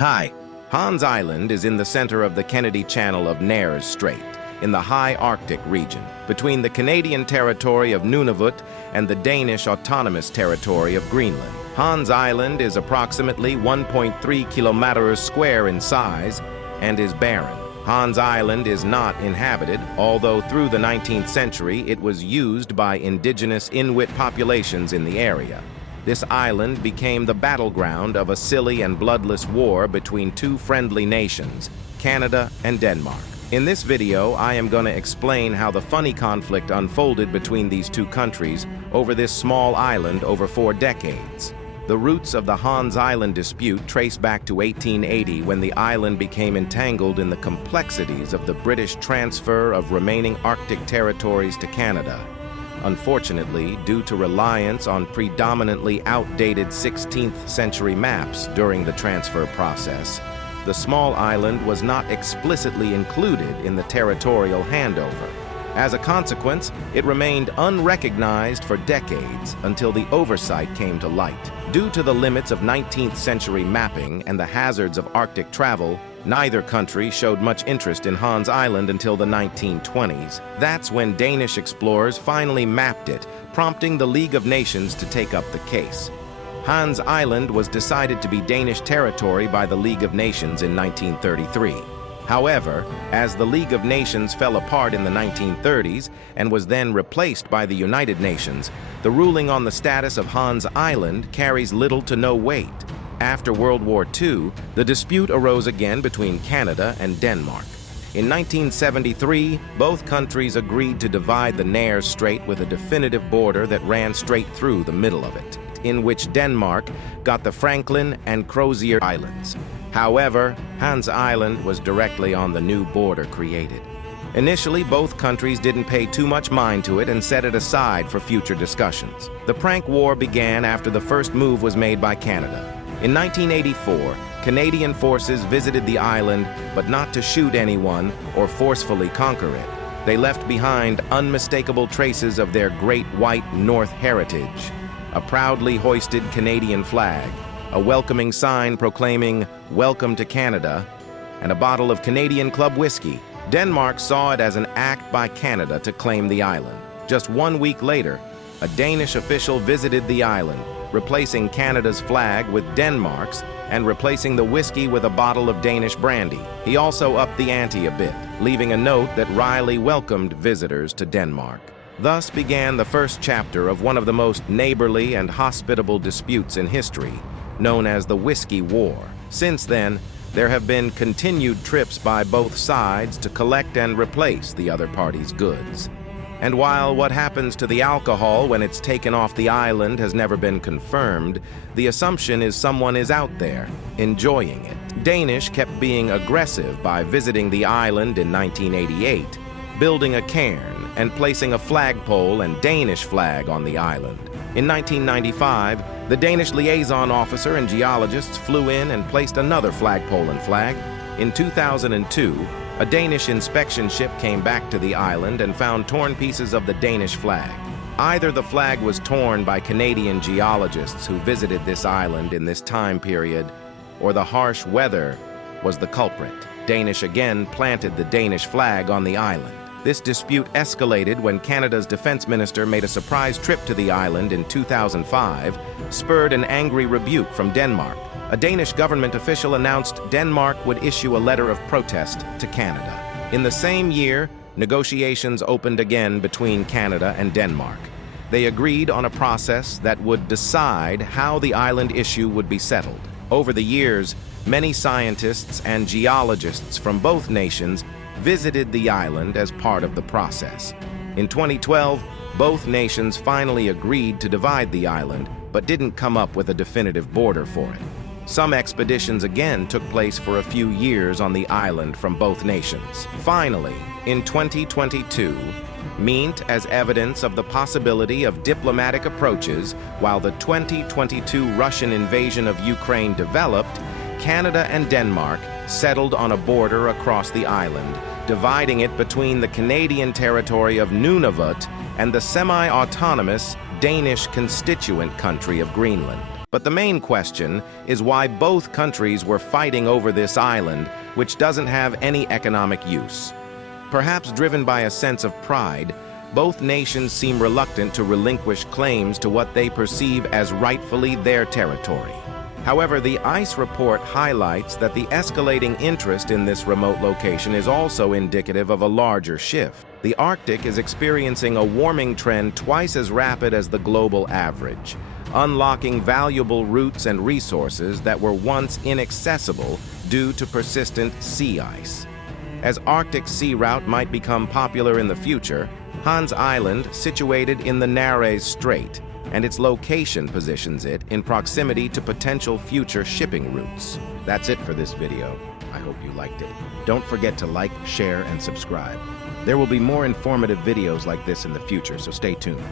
Hi. Hans Island is in the center of the Kennedy Channel of Nares Strait, in the high Arctic region, between the Canadian territory of Nunavut and the Danish autonomous territory of Greenland. Hans Island is approximately 1.3 kilometers square in size and is barren. Hans Island is not inhabited, although through the 19th century it was used by indigenous Inuit populations in the area. This island became the battleground of a silly and bloodless war between two friendly nations, Canada and Denmark. In this video, I am going to explain how the funny conflict unfolded between these two countries over this small island over 4 decades. The roots of the Hans Island dispute trace back to 1880, when the island became entangled in the complexities of the British transfer of remaining Arctic territories to Canada. Unfortunately, due to reliance on predominantly outdated 16th century maps during the transfer process, the small island was not explicitly included in the territorial handover. As a consequence, it remained unrecognized for decades until the oversight came to light. Due to the limits of 19th century mapping and the hazards of Arctic travel, neither country showed much interest in Hans Island until the 1920s. That's when Danish explorers finally mapped it, prompting the League of Nations to take up the case. Hans Island was decided to be Danish territory by the League of Nations in 1933. However, as the League of Nations fell apart in the 1930s and was then replaced by the United Nations, the ruling on the status of Hans Island carries little to no weight. After World War II, the dispute arose again between Canada and Denmark. In 1973, both countries agreed to divide the Nares Strait with a definitive border that ran straight through the middle of it, in which Denmark got the Franklin and Crozier Islands. However, Hans Island was directly on the new border created. Initially, both countries didn't pay too much mind to it and set it aside for future discussions. The prank war began after the first move was made by Canada. In 1984, Canadian forces visited the island, but not to shoot anyone or forcefully conquer it. They left behind unmistakable traces of their Great White North heritage, a proudly hoisted Canadian flag, a welcoming sign proclaiming "Welcome to Canada," and a bottle of Canadian Club whiskey. Denmark saw it as an act by Canada to claim the island. Just 1 week later, a Danish official visited the island, replacing Canada's flag with Denmark's and replacing the whiskey with a bottle of Danish brandy. He also upped the ante a bit, leaving a note that wryly welcomed visitors to Denmark. Thus began the first chapter of one of the most neighborly and hospitable disputes in history, known as the Whisky War. Since then, there have been continued trips by both sides to collect and replace the other party's goods. And while what happens to the alcohol when it's taken off the island has never been confirmed, the assumption is someone is out there, enjoying it. Danish kept being aggressive by visiting the island in 1988, building a cairn and placing a flagpole and Danish flag on the island. In 1995, the Danish liaison officer and geologists flew in and placed another flagpole and flag. In 2002, a Danish inspection ship came back to the island and found torn pieces of the Danish flag. Either the flag was torn by Canadian geologists who visited this island in this time period, or the harsh weather was the culprit. Danish again planted the Danish flag on the island. This dispute escalated when Canada's defense minister made a surprise trip to the island in 2005, spurred an angry rebuke from Denmark. A Danish government official announced Denmark would issue a letter of protest to Canada. In the same year, negotiations opened again between Canada and Denmark. They agreed on a process that would decide how the island issue would be settled. Over the years, many scientists and geologists from both nations visited the island as part of the process. In 2012, both nations finally agreed to divide the island, but didn't come up with a definitive border for it. Some expeditions again took place for a few years on the island from both nations. Finally, in 2022, meant as evidence of the possibility of diplomatic approaches while the 2022 Russian invasion of Ukraine developed, Canada and Denmark settled on a border across the island, dividing it between the Canadian territory of Nunavut and the semi-autonomous Danish constituent country of Greenland. But the main question is why both countries were fighting over this island, which doesn't have any economic use. Perhaps driven by a sense of pride, both nations seem reluctant to relinquish claims to what they perceive as rightfully their territory. However, the ICE report highlights that the escalating interest in this remote location is also indicative of a larger shift. The Arctic is experiencing a warming trend twice as rapid as the global average, unlocking valuable routes and resources that were once inaccessible due to persistent sea ice. As Arctic sea route might become popular in the future, Hans Island, situated in the Nares Strait, and its location positions it in proximity to potential future shipping routes. That's it for this video. I hope you liked it. Don't forget to like, share, and subscribe. There will be more informative videos like this in the future, so stay tuned.